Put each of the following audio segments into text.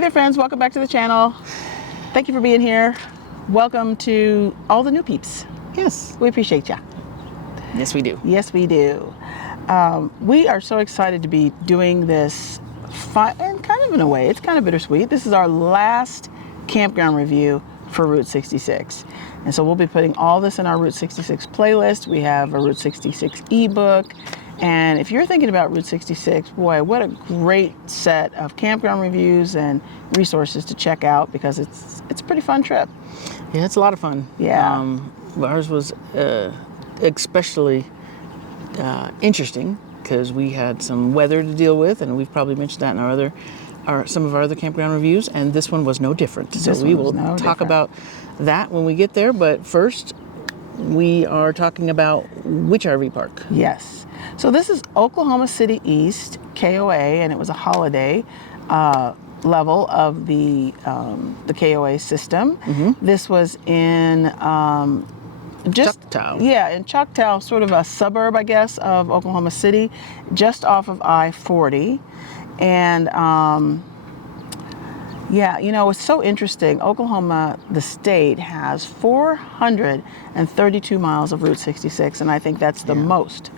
Hey there, friends. Welcome back to the channel. Thank you for being here. Welcome to all the new peeps. Yes. We appreciate ya. Yes, we do. Yes, we do. We are so excited to be doing this, and kind of in a way, it's kind of bittersweet. This is our last campground review for Route 66. And so we'll be putting all this in our Route 66 playlist. We have a Route 66 ebook. And if you're thinking about Route 66, boy, what a great set of campground reviews and resources to check out, because it's a pretty fun trip. Yeah, it's a lot of fun. Yeah. Ours was especially interesting because we had some weather to deal with, and we've probably mentioned that in some of our other campground reviews, and this one was no different. So we will talk about that when we get there, but first we are talking about which RV park? Yes. So this is Oklahoma City East, KOA, and it was a holiday level of the KOA system. Mm-hmm. This was in Choctaw. Yeah, in Choctaw, sort of a suburb, I guess, of Oklahoma City, just off of I-40. And yeah, you know, it's so interesting. Oklahoma, the state, has 432 miles of Route 66, and I think that's the most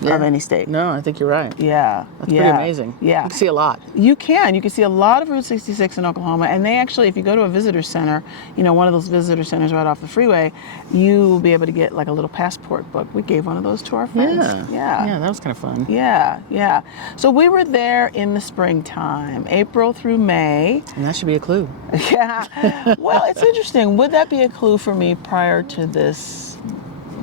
of any state. No, I think you're right. Yeah. That's pretty amazing. Yeah. You can see a lot. You can see a lot of Route 66 in Oklahoma, and they actually, if you go to a visitor center, you know, one of those visitor centers right off the freeway, you will be able to get like a little passport book. We gave one of those to our friends. Yeah, that was kind of fun. Yeah. So we were there in the springtime, April through May. And that should be a clue. Yeah. Well, it's interesting. Would that be a clue for me prior to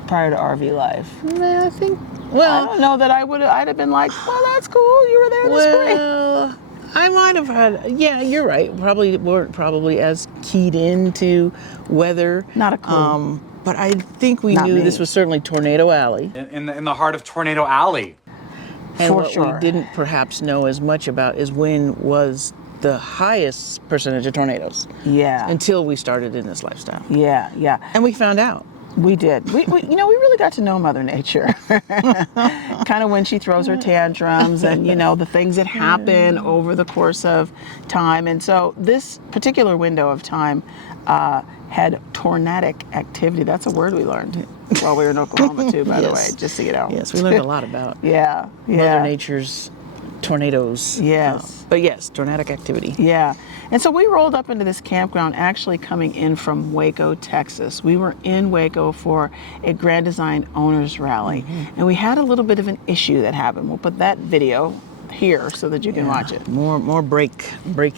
RV life? I think. Well, I don't know that I'd have been like, well, that's cool. You were there in the spring. Well, I might have had. Yeah, you're right. Weren't probably as keyed into weather. Not a clue. But I think we knew this was certainly Tornado Alley. In the heart of Tornado Alley. And For what sure. we didn't perhaps know as much about is when was the highest percentage of tornadoes. Yeah. Until we started in this lifestyle. Yeah. And we found out. We did. We really got to know Mother Nature. Kind of when she throws her tantrums and, you know, the things that happen over the course of time. And so this particular window of time had tornadic activity. That's a word we learned while we were in Oklahoma too, by the way, just so you know. Yes, we learned a lot about Mother Nature's tornadoes. Yes. But yes, tornadic activity. Yeah. And so we rolled up into this campground actually coming in from Waco, Texas. We were in Waco for a Grand Design Owners Rally. Mm-hmm. And we had a little bit of an issue that happened. We'll put that video here so that you can watch it. More break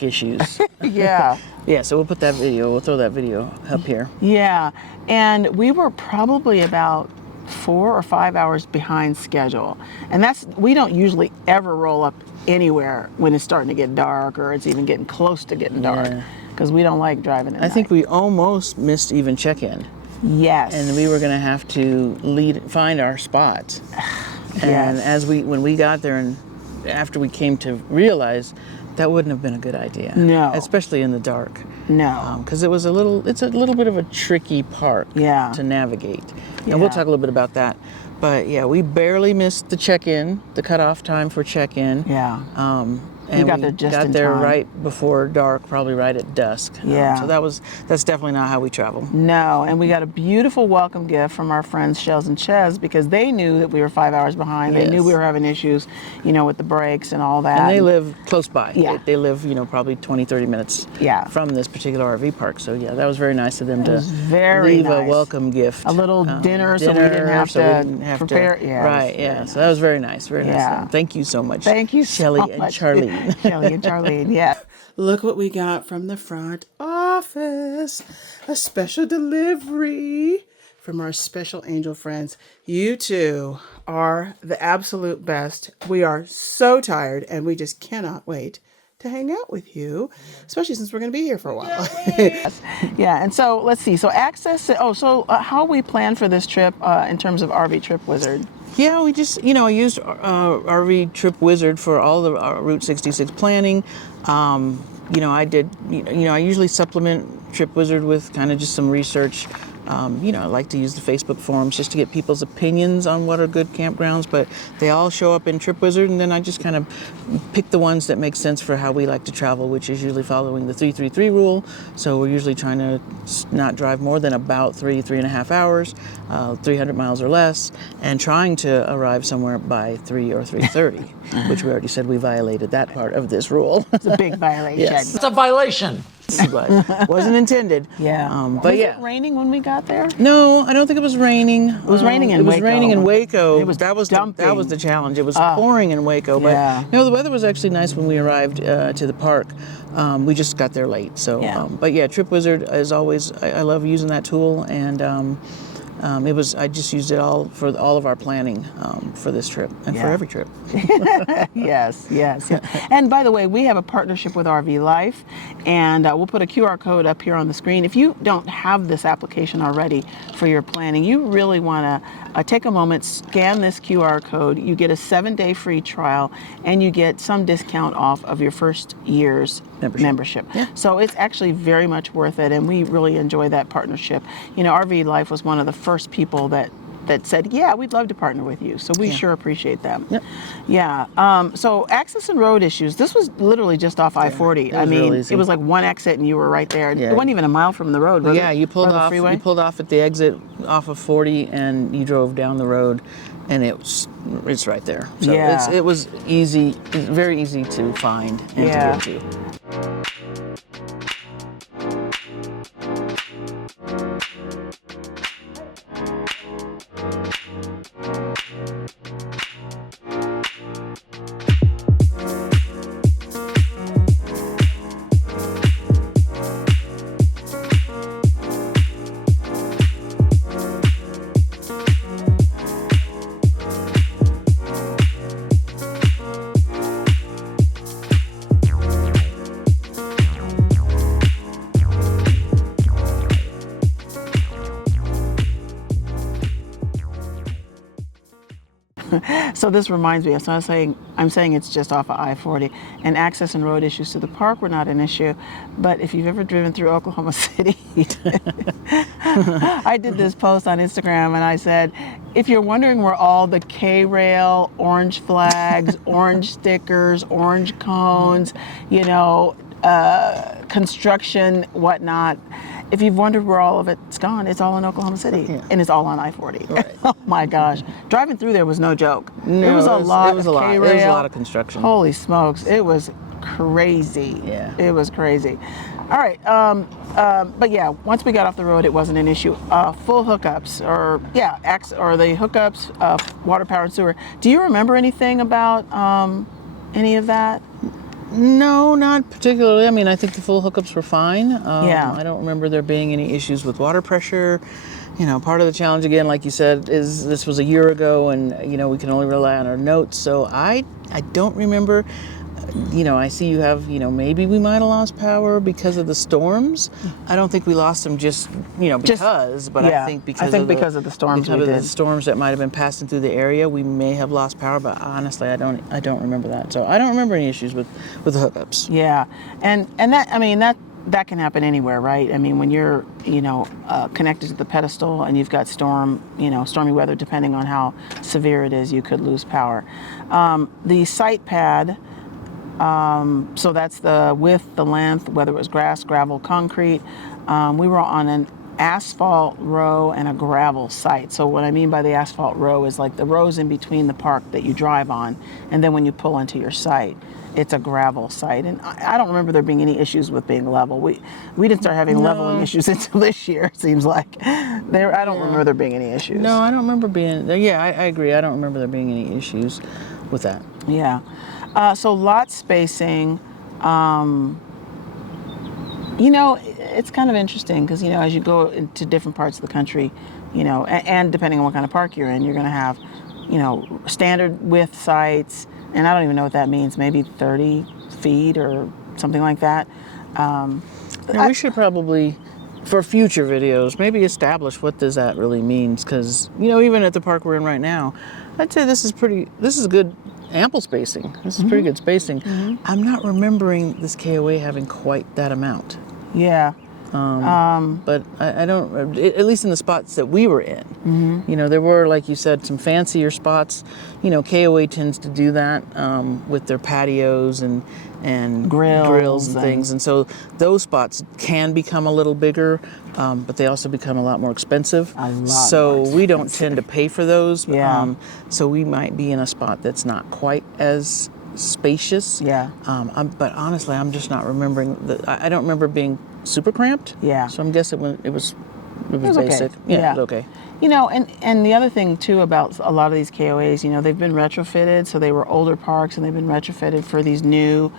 issues. Yeah. Yeah, so we'll throw that video up here. Yeah. And we were probably about 4 or 5 hours behind schedule. And we don't usually ever roll up anywhere when it's starting to get dark or it's even getting close to getting dark, because we don't like driving at night. I think we almost missed even check-in. Yes. And we were going to have to find our spot. And when we got there, and after we came to realize that wouldn't have been a good idea. No. Especially in the dark. No. Because it's a little bit of a tricky park to navigate. And we'll talk a little bit about that. But yeah, we barely missed the check-in, the cutoff time for check-in. Yeah. And we got there just in there time. Right before dark, probably right at dusk. Yeah. So that's definitely not how we travel. No, and we got a beautiful welcome gift from our friends Shells and Ches, because they knew that we were 5 hours behind. They knew we were having issues, you know, with the brakes and all that. And they live close by. Yeah. They live, you know, probably 20, 30 minutes from this particular RV park. So yeah, that was very nice of them to leave a welcome gift. A little dinner so we didn't have to prepare. Right, yeah. So that was very nice. Very nice of them. Thank you so much. Thank you Shelly so and much. Charlene. Shelly and Charlene, yeah. Look what we got from the front office. A special delivery from our special angel friends. You two are the absolute best. We are so tired and we just cannot wait to hang out with you, especially since we're going to be here for a while. Yeah, and so let's see. So how we plan for this trip in terms of RV Trip Wizard? Yeah, we just, I used RV Trip Wizard for all the Route 66 planning. I usually supplement Trip Wizard with kind of just some research I like to use the Facebook forums just to get people's opinions on what are good campgrounds, but they all show up in TripWizard, and then I just kind of pick the ones that make sense for how we like to travel, which is usually following the 3-3-3 rule. So we're usually trying to not drive more than about 3.5 hours, 300 miles or less, and trying to arrive somewhere by 3 or 3:30, which we already said we violated that part of this rule. It's a big violation. Yes. It's a violation. But wasn't intended. Yeah. But was yeah. it raining when we got there? No, I don't think it was raining. It was raining in Waco. It was raining in Waco. It was that was dumping. the challenge. It was pouring in Waco, but Yeah. the weather was actually nice when we arrived to the park. We just got there late, so. Yeah. But yeah, TripWizard is always. I love using that tool, and I just used it all for all of our planning for this trip and for Yeah. every trip. Yes. And by the way, we have a partnership with RV Life, and we'll put a QR code up here on the screen. If you don't have this application already for your planning, you really want to take a moment, scan this QR code. You get a 7-day free trial, and you get some discount off of your first year's membership. Yeah. So it's actually very much worth it, and we really enjoy that partnership. RV Life was one of the first people that said, yeah, we'd love to partner with you. So we sure appreciate them. Yep. Yeah. So access and road issues. This was literally just off I-40. it was real easy. It was like one exit and you were right there. Yeah. It wasn't even a mile from the road, was Yeah, it? you pulled Or the off. freeway? You pulled off at the exit off of 40, and you drove down the road, and it's right there. So Yeah. it was easy, very easy to find and Yeah. to get to. So this reminds me, so I'm saying it's just off of I-40, and access and road issues to the park were not an issue. But if you've ever driven through Oklahoma City, I did this post on Instagram and I said, if you're wondering where all the K-rail, orange flags, orange stickers, orange cones, construction, whatnot, if you've wondered where all of it's gone, it's all in Oklahoma City, and it's all on I-40. Right. Oh my gosh, driving through there was no joke. No, it was a lot It was of a lot. K-rail. There was a lot of construction. Holy smokes, it was crazy. Yeah. It was crazy. All right, but yeah, once we got off the road, it wasn't an issue. Full hookups, or the hookups, water, power, and sewer. Do you remember anything about any of that? No, not particularly. I mean, I think the full hookups were fine. Yeah. I don't remember there being any issues with water pressure. Part of the challenge, again, like you said, is this was a year ago, and we can only rely on our notes. So I don't remember. I see you have, maybe we might have lost power because of the storms. I don't think we lost them just, because, but yeah, I think because of the storms we because of did. the storms that might have been passing through the area, we may have lost power. But honestly, I don't remember that. So I don't remember any issues with the hookups. Yeah, and that can happen anywhere, right? I mean, when you're connected to the pedestal and you've got stormy weather, depending on how severe it is, you could lose power. The site pad. So that's the width, the length, whether it was grass, gravel, concrete. We were on an asphalt row and a gravel site. So what I mean by the asphalt row is like the rows in between the park that you drive on, and then when you pull into your site, it's a gravel site. And I don't remember there being any issues with being level. We didn't start having leveling issues until this year, it seems like. I don't remember there being any issues. No, I don't remember being. Yeah, I agree. I don't remember there being any issues with that. Yeah. So lot spacing, it's kind of interesting because, as you go into different parts of the country, and depending on what kind of park you're in, you're going to have, standard width sites, and I don't even know what that means, maybe 30 feet or something like that. We should probably, for future videos, maybe establish what does that really means, because, even at the park we're in right now, I'd say this is good. Ample spacing. This is pretty good spacing. I'm not remembering this KOA having quite that amount. Yeah. But I don't, at least in the spots that we were in. You know, there were, like you said, some fancier spots. You know, KOA tends to do that with their patios and grills and things. And so those spots can become a little bigger, but they also become a lot more expensive. So we don't tend to pay for those. Yeah. So we might be in a spot that's not quite as spacious. Yeah. But honestly, I'm just not remembering. I don't remember being super cramped. Yeah. So I'm guessing it was okay. basic. Yeah, it was okay. You know, and the other thing too about a lot of these KOAs, you know, they've been retrofitted, so they were older parks and they've been retrofitted for these new,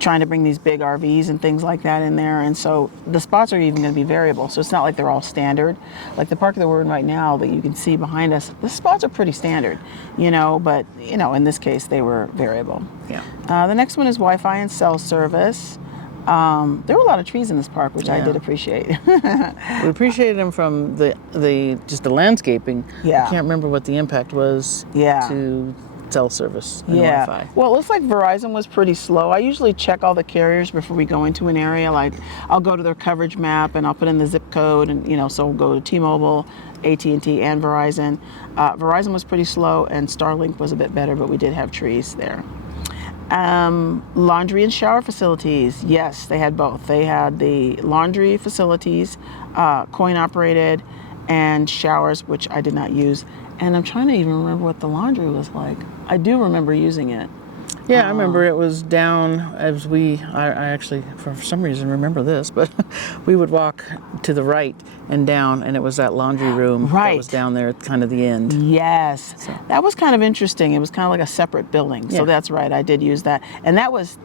trying to bring these big RVs and things like that in there, and so the spots are even going to be variable. So it's not like they're all standard. Like the park that we're in right now that you can see behind us, the spots are pretty standard, you know, but you know, in this case they were variable. Yeah. The next one is Wi-Fi and cell service. There were a lot of trees in this park, which I did appreciate. We appreciated them from just the landscaping. Yeah. I can't remember what the impact was to cell service and Wi-Fi. Well, it looks like Verizon was pretty slow. I usually check all the carriers before we go into an area. Like I'll go to their coverage map and I'll put in the zip code, and you know, so we'll go to T-Mobile, AT&T, and Verizon. Verizon was pretty slow, and Starlink was a bit better, but we did have trees there. Laundry and shower facilities. Yes, they had both. They had the laundry facilities, coin operated, and showers, which I did not use. And I'm trying to even remember what the laundry was like. I do remember using it. Yeah, I remember it was down as I actually, for some reason, remember this, but we would walk to the right and down, and it was that laundry room that was down there at kind of the end. Yes. So. That was kind of interesting. It was kind of like a separate building. So that's right, I did use that. And that was,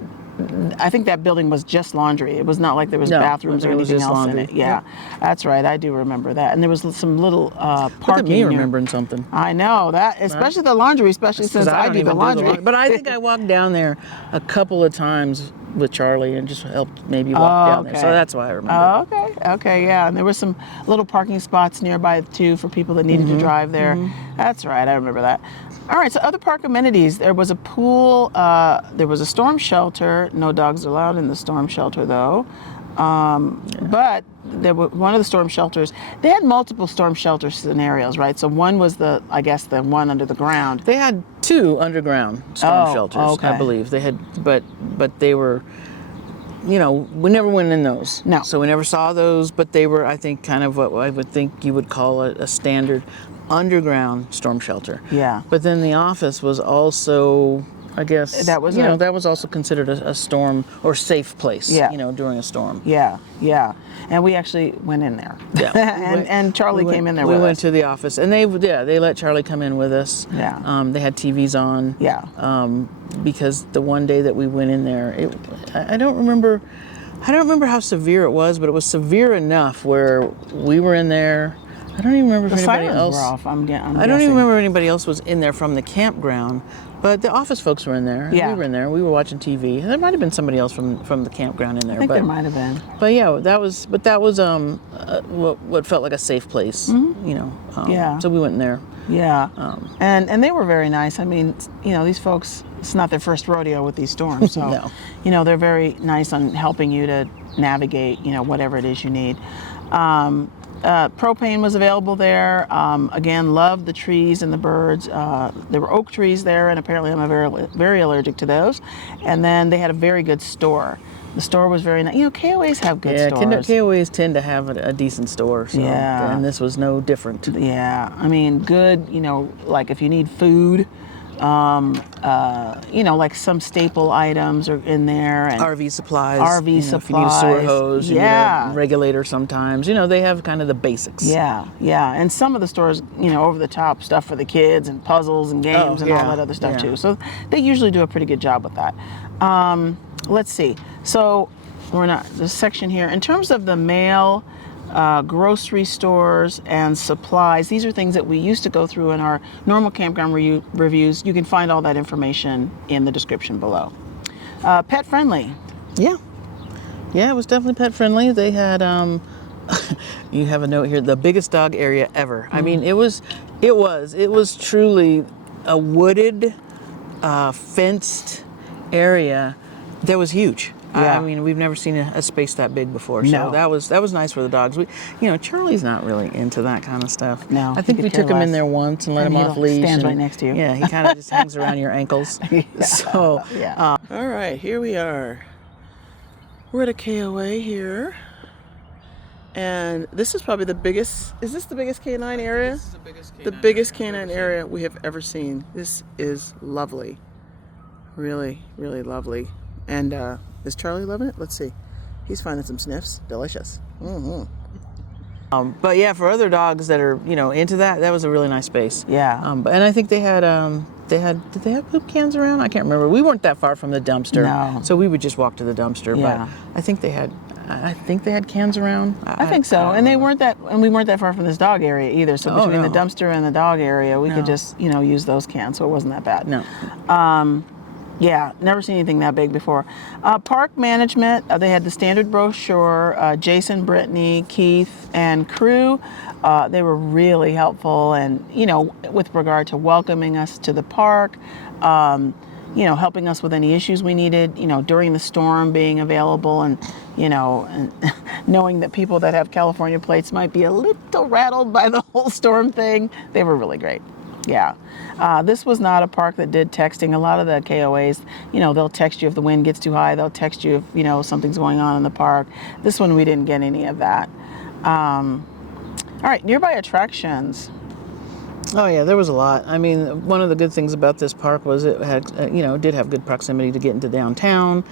I think that building was just laundry. It was not like there was bathrooms or anything else in it. Yeah, that's right. I do remember that. And there was some little parking. Look at me remembering something. I know that, especially the laundry, especially since I do the laundry. But I think I walked down there a couple of times with Charlie and just helped maybe walk down there. So that's why I remember. Okay, yeah. And there were some little parking spots nearby too for people that needed to drive there. That's right. I remember that. All right, so other park amenities. There was a pool, there was a storm shelter. No dogs allowed in the storm shelter though. But there were one of the storm shelters, they had multiple storm shelter scenarios, right? So one was the one under the ground. They had 2 underground storm shelters, I believe. They had, but they were, you know, we never went in those. No. So we never saw those, but they were, I think, kind of what I would think you would call a standard underground storm shelter. Yeah. But then the office was also, I guess, that was also considered a storm or safe place, you know, during a storm. Yeah. And we actually went in there. Yeah. and Charlie came in there with us. We went to the office, and they let Charlie come in with us. Yeah. They had TVs on. Yeah. Because the one day that we went in there, I don't remember how severe it was, but it was severe enough where we were in there. I don't even remember if anybody else. Were off, I'm I don't even remember if anybody else was in there from the campground, but the office folks were in there. Yeah. We were in there. We were watching TV. There might have been somebody else from the campground in there. I think there might have been. But yeah, that was what felt like a safe place. You know. So we went in there. Yeah. And they were very nice. I mean, you know, these folks, it's not their first rodeo with these storms, so No. you know, they're very nice on helping you to navigate, you know, whatever it is you need. Propane was available there. Again, loved the trees and the birds. There were oak trees there, and apparently I'm very, very allergic to those. And then they had a very good store. The store was very nice. You know, KOAs have good stores. KOAs tend to have a decent store. So, and this was no different. Yeah, I mean, good, you know, like if you need food, you know, like some staple items are in there. And RV supplies. supplies. If you need a sewer hose, you need a regulator sometimes. You know, they have kind of the basics. Yeah. And some of the stores, you know, over the top stuff for the kids and puzzles and games and all that other stuff too. So they usually do a pretty good job with that. Let's see. So this section here, in terms of the mail, grocery stores and supplies, these are things that we used to go through in our normal campground reviews. You can find all that information in the description below. Pet friendly. Yeah, it was definitely pet friendly. They had you have a note here, the biggest dog area ever. I mean, it was truly a wooded, fenced area that was huge. Yeah. I mean, we've never seen a space that big before, No. so that was nice for the dogs. Charlie's not really into that kind of stuff. No, I he think could we care took him in less. there once and let And him off he leash. stands and, right next to you. Yeah, he kind of just hangs around your ankles. So Yeah. All right, here we are. We're at a KOA here. And this is probably the biggest, is this the biggest canine area? This is the biggest canine The biggest canine area we have ever seen. This is lovely. Really, really lovely. And is Charlie loving it? Let's see. He's finding some sniffs. Delicious. Mm-hmm. But yeah, for other dogs that are into that was a really nice space. Yeah. And I think they had did they have poop cans around? I can't remember. We weren't that far from the dumpster, No. so we would just walk to the dumpster. Yeah. But I think they had cans around. I think so. And we weren't that far from this dog area either. So Oh, between no. the dumpster and the dog area, we No. could just, use those cans. So it wasn't that bad. No. Yeah, never seen anything that big before. Park management, they had the standard brochure. Jason, Brittany, Keith, and crew, they were really helpful, and with regard to welcoming us to the park, helping us with any issues we needed, during the storm, being available, and and knowing that people that have California plates might be a little rattled by the whole storm thing. They were really great. Yeah. This was not a park that did texting. A lot of the KOAs, they'll text you if the wind gets too high. They'll text you if, something's going on in the park. This one, we didn't get any of that. All right, nearby attractions. Oh yeah, there was a lot. I mean, one of the good things about this park was it had, did have good proximity to get into downtown.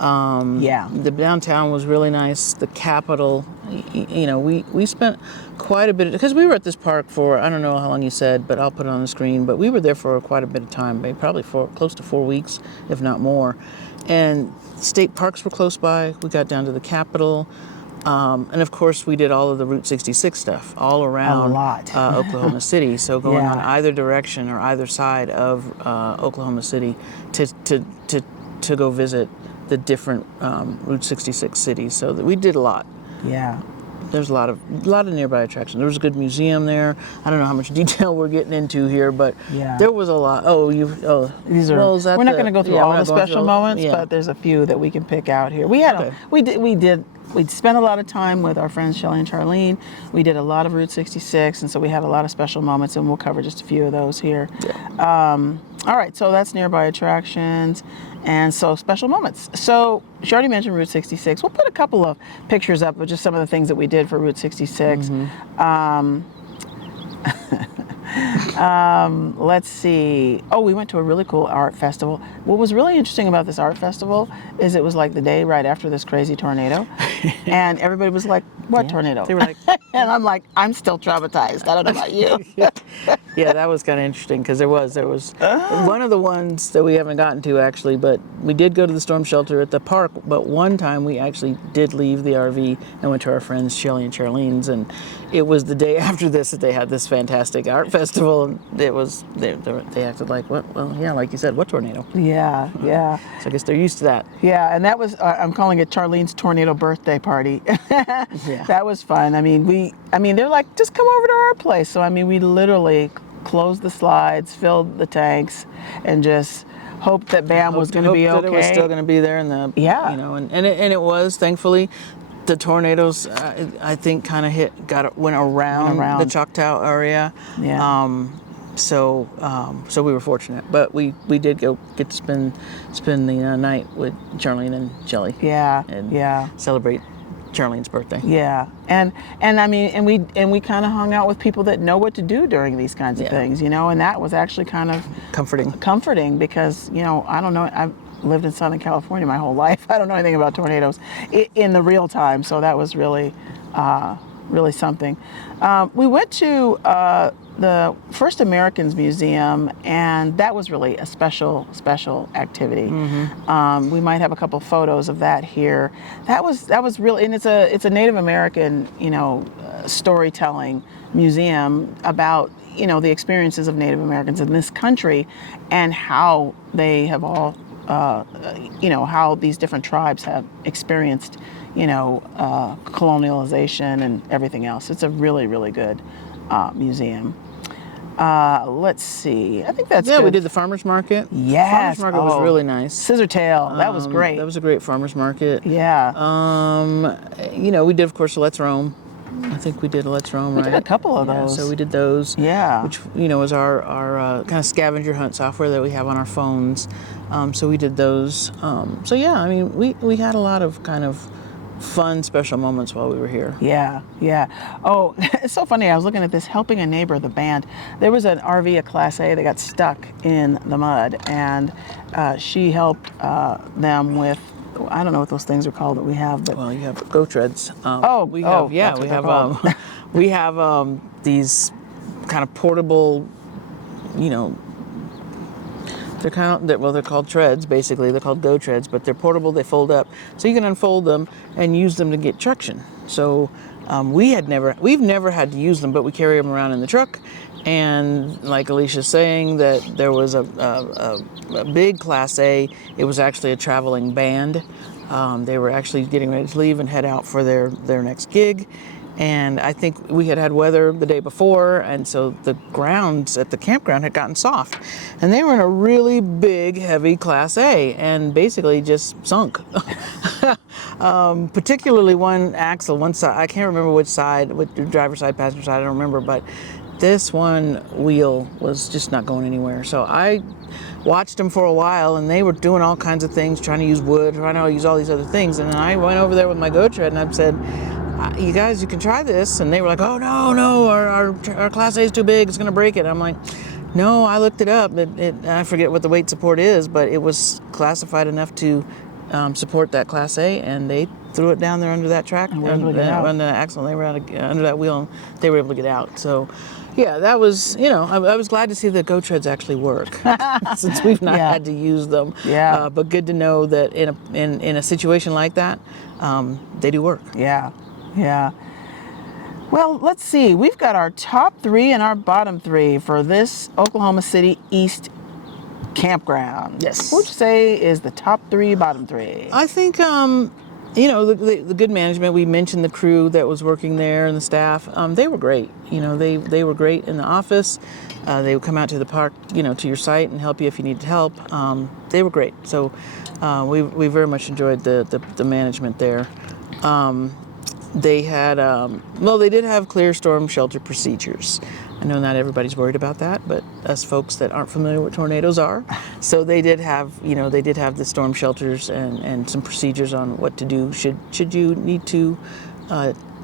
Yeah. The downtown was really nice. The Capitol, we spent quite a bit, because we were at this park for, I don't know how long you said, but I'll put it on the screen, but we were there for quite a bit of time, probably for close to 4 weeks, if not more. And state parks were close by. We got down to the Capitol. And of course, we did all of the Route 66 stuff all around Oklahoma City. So going on either direction or either side of Oklahoma City to go visit the different Route 66 cities. So we did a lot. Yeah. There's a lot of nearby attractions. There was a good museum there. I don't know how much detail we're getting into here, but there was a lot. These are. Well, is that we're not going to go through all the special moments, yeah. but there's a few that we can pick out here. We had we spent a lot of time with our friends Shelly and Charlene. We did a lot of Route 66, and so we had a lot of special moments, and we'll cover just a few of those here. Yeah. All right, so that's nearby attractions, and so special moments. So she already mentioned Route 66. We'll put a couple of pictures up of just some of the things that we did for Route 66. Let's see. Oh, we went to a really cool art festival. What was really interesting about this art festival is it was like the day right after this crazy tornado. And everybody was like, what tornado? They were like, and I'm like, I'm still traumatized. I don't know about you. Yeah, that was kind of interesting because there was one of the ones that we haven't gotten to actually, but we did go to the storm shelter at the park. But one time we actually did leave the RV and went to our friends Shelly and Charlene's, and it was the day after this that they had this fantastic art festival. And it was they acted like, what? Well, yeah, like you said, what tornado? Yeah. So I guess they're used to that. Yeah, and that was I'm calling it Charlene's tornado birthday party. Yeah. That was fun. I mean, they're like, just come over to our place. So we literally closed the slides, filled the tanks, and just hoped that Bam was going to be okay. That it was still going to be there, and and it was, thankfully. The tornadoes, I think, kind of went around the Choctaw area. Yeah. So we were fortunate, but we did get to spend the night with Charlene and Shelly. Yeah. And celebrate Charlene's birthday. Yeah, and we kind of hung out with people that know what to do during these kinds of things, and that was actually kind of comforting because I don't know, I've lived in Southern California my whole life. I don't know anything about tornadoes in the real time, so that was really something. We went to the First Americans Museum, and that was really a special activity. Mm-hmm. We might have a couple photos of that here. That was really, and it's a Native American storytelling museum about the experiences of Native Americans in this country and how they have all how these different tribes have experienced colonialization and everything else. It's a really, really good museum. Let's see. I think that's Yeah, good. we did the farmer's market. Yes. Farmer's market was really nice. Scissor tail. That was great. That was a great farmer's market. Yeah. You know, we did, of course, a Let's Roam. I think we did a Let's Roam, We right? did a couple of Yeah, those. so we did those. Yeah. Which, you know, is our kind of scavenger hunt software that we have on our phones. So we did those. So yeah, I mean, we had a lot of kind of fun, special moments while we were here. Yeah, yeah. Oh, it's so funny. I was looking at this Helping a Neighbor, the band. There was an RV, a Class A, that got stuck in the mud, and she helped them with, I don't know what those things are called that we have, but Well, you have go treads. we have we have these kind of portable, you know, they're called treads, basically. They're called go treads, but they're portable. They fold up, so you can unfold them and use them to get traction. So we've never had to use them, but we carry them around in the truck. And like Alicia's saying, that there was a big Class A. It was actually a traveling band. They were actually getting ready to leave and head out for their next gig. And I think we had weather the day before, and so the grounds at the campground had gotten soft. And they were in a really big, heavy Class A and basically just sunk. Particularly one axle, one side, I can't remember which side, driver's side, passenger side, I don't remember, but this one wheel was just not going anywhere. So I watched them for a while, and they were doing all kinds of things, trying to use wood, trying to use all these other things. And then I went over there with my go tread and I said, you guys, you can try this. And they were like, oh, no, our Class A is too big, it's going to break it. I'm like, no, I looked it up. I forget what the weight support is, but it was classified enough to support that Class A, and they threw it down there under that track, under the axle, and they were under that wheel, and they were able to get out. So, yeah, that was, you know, I was glad to see that go treads actually work since we've not had to use them. Yeah. But good to know that in a situation like that, they do work. yeah, yeah. Well, let's see. We've got our top 3 and our bottom 3 for this Oklahoma City East campground. Yes. What would you say is the top 3, bottom 3? I think, you know, the good management, we mentioned the crew that was working there and the staff, they were great. You know, they were great in the office. They would come out to the park, you know, to your site and help you if you needed help. They were great. So we very much enjoyed the management there. They had, they did have clear storm shelter procedures. I know not everybody's worried about that, but us folks that aren't familiar with tornadoes are. So they did have, you know, the storm shelters and some procedures on what to do should you need to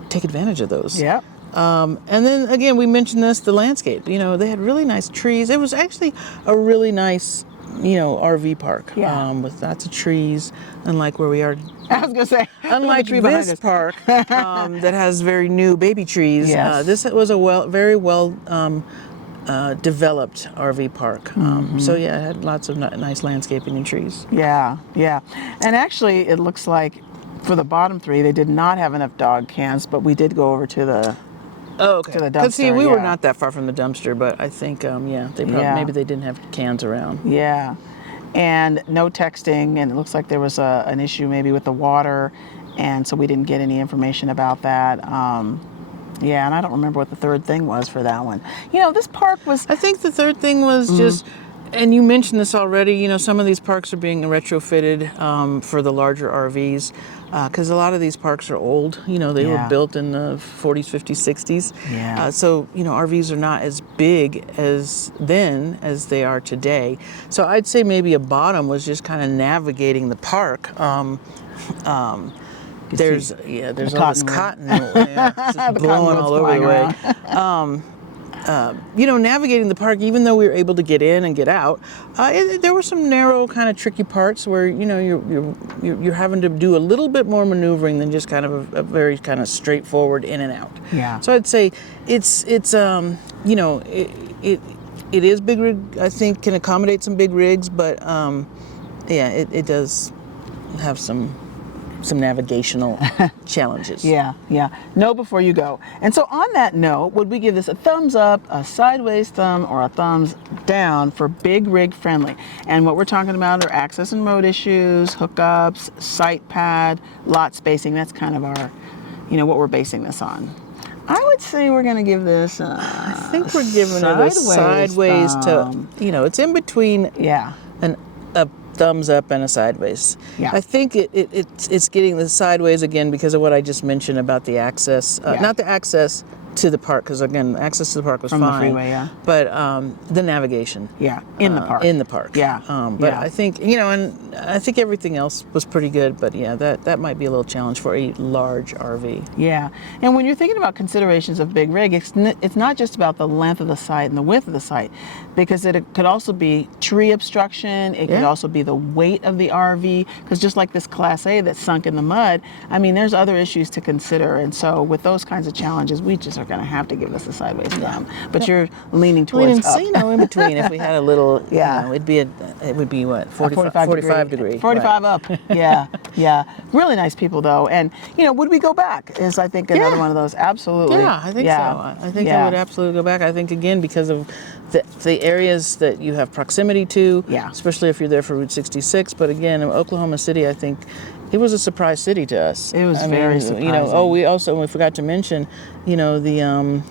take advantage of those. Yeah. And then again, we mentioned the landscape. You know, they had really nice trees. It was actually a really nice, you know, RV park with lots of trees, unlike where we are. I was going to say, Unlike this park that has very new baby trees, Yes. this was a very well developed RV park. So yeah, it had lots of nice landscaping and trees. Yeah, yeah. And actually, it looks like for the bottom 3, they did not have enough dog cans, but we did go over to the Okay. to the Because see, we dumpster, were yeah. not that far from the dumpster, but I think maybe they didn't have cans around. Yeah. And no texting, and it looks like there was an issue maybe with the water, and so we didn't get any information about that. Yeah, and I don't remember what the third thing was for that one. You know, this park was... I think the third thing was just, and you mentioned this already, you know, some of these parks are being retrofitted for the larger RVs, because a lot of these parks are old. You know, they were built in the 40s, 50s, 60s. Yeah. So, you know, RVs are not as big as they are today. So I'd say maybe a bottom was just kind of navigating the park. There's all this cotton just blowing all over the way. You know, navigating the park, even though we were able to get in and get out, there were some narrow, kind of tricky parts where, you know, you're having to do a little bit more maneuvering than just kind of a very kind of straightforward in and out. Yeah. So I'd say it's you know, it is big rig. I think can accommodate some big rigs, but yeah, it does have some navigational challenges. Yeah, yeah. Know before you go. And so on that note, would we give this a thumbs up, a sideways thumb, or a thumbs down for big rig friendly? And what we're talking about are access and mode issues, hookups, site pad, lot spacing. That's kind of our, you know, what we're basing this on. I would say we're going to give this. I think we're giving it a sideways to, it's in between Yeah. a thumbs up and a sideways. Yeah. I think it's getting the sideways again because of what I just mentioned about the access, not the access to the park, because again, access to the park was From fine. the freeway, yeah. But the navigation. Yeah, in the park. In the park. Yeah. But I think, and I think everything else was pretty good, but yeah, that might be a little challenge for a large RV. Yeah, and when you're thinking about considerations of big rig, it's not just about the length of the site and the width of the site, because it could also be tree obstruction, it could also be the weight of the RV, because just like this Class A that's sunk in the mud, I mean, there's other issues to consider, and so with those kinds of challenges, we just are going to have to give this a sideways thumb. But you're leaning towards up. In between. If we had a little, it would be what, 45 degree. 45 up. Yeah. Really nice people though, and would we go back? Is I think another one of those. Absolutely. Yeah, I think so. I think I would absolutely go back. I think again because of the areas that you have proximity to, especially if you're there for Route 66. But again, in Oklahoma City, I think it was a surprise city to us. It was very surprising. We forgot to mention, the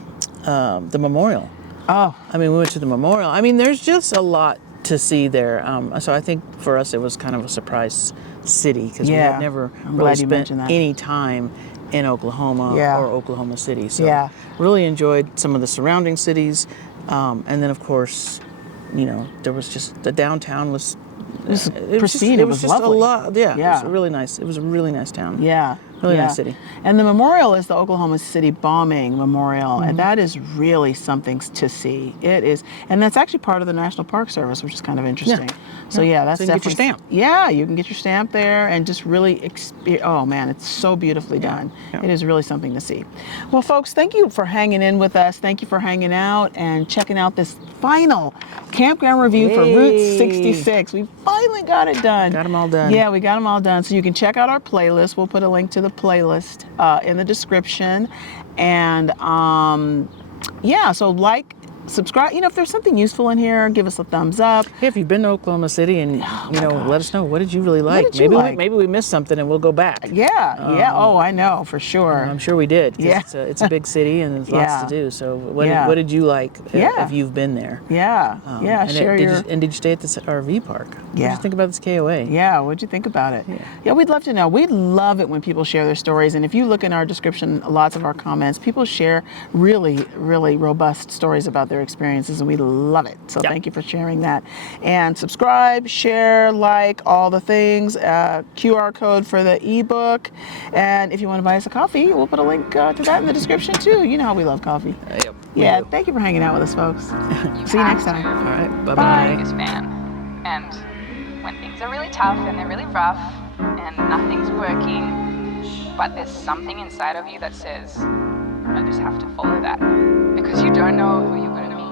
memorial. Oh. I mean, we went to the memorial. I mean, there's just a lot to see there. So I think for us, it was kind of a surprise city because we had never really spent any time in Oklahoma or Oklahoma City. So really enjoyed some of the surrounding cities. And then, of course, there was just the downtown was pristine. It was just lovely. a lot. Yeah, it was really nice. It was a really nice town. Yeah. Really nice city. And the memorial is the Oklahoma City bombing memorial, and that is really something to see. It is, and that's actually part of the National Park Service, which is kind of interesting. So that's so you definitely. can get your stamp. Yeah, you can get your stamp there and just really oh man, it's so beautifully done. Yeah. It is really something to see. Well, folks, thank you for hanging in with us. Thank you for hanging out and checking out this final campground review for Route 66. We finally got it done. Got them all done. Yeah, we got them all done. So you can check out our playlist. We'll put a link to the playlist in the description. And so subscribe. If there's something useful in here, give us a thumbs up. If you've been to Oklahoma City and let us know, what did you really like? What did you like? Maybe we missed something and we'll go back. Yeah. Oh, I know for sure. I'm sure we did. Yeah. It's a big city and there's lots to do. So what did you like if you've been there? Yeah. Did you stay at this RV park? What did you think about this KOA? Yeah. What'd you think about it? Yeah. We'd love to know. We love it when people share their stories. And if you look in our description, lots of our comments, people share really, really robust stories about their experiences, and we love it. So thank you for sharing that. And subscribe, share, like, all the things. QR code for the ebook. And if you want to buy us a coffee, we'll put a link to that in the description too. You know how we love coffee. Yep. Thank you for hanging out with us, folks. See you next time. All right. Bye-bye. Biggest fan. And when things are really tough and they're really rough and nothing's working, but there's something inside of you that says, I just have to follow that. Because you don't know who you're going to meet.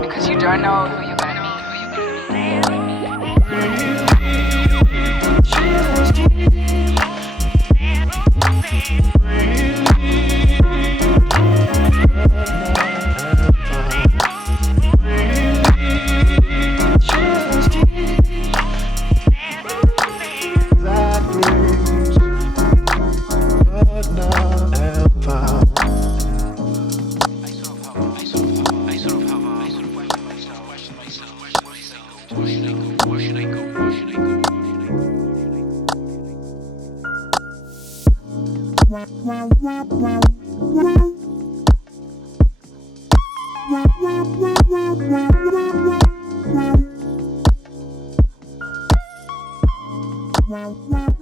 Because you don't know who you're going to meet. Wow.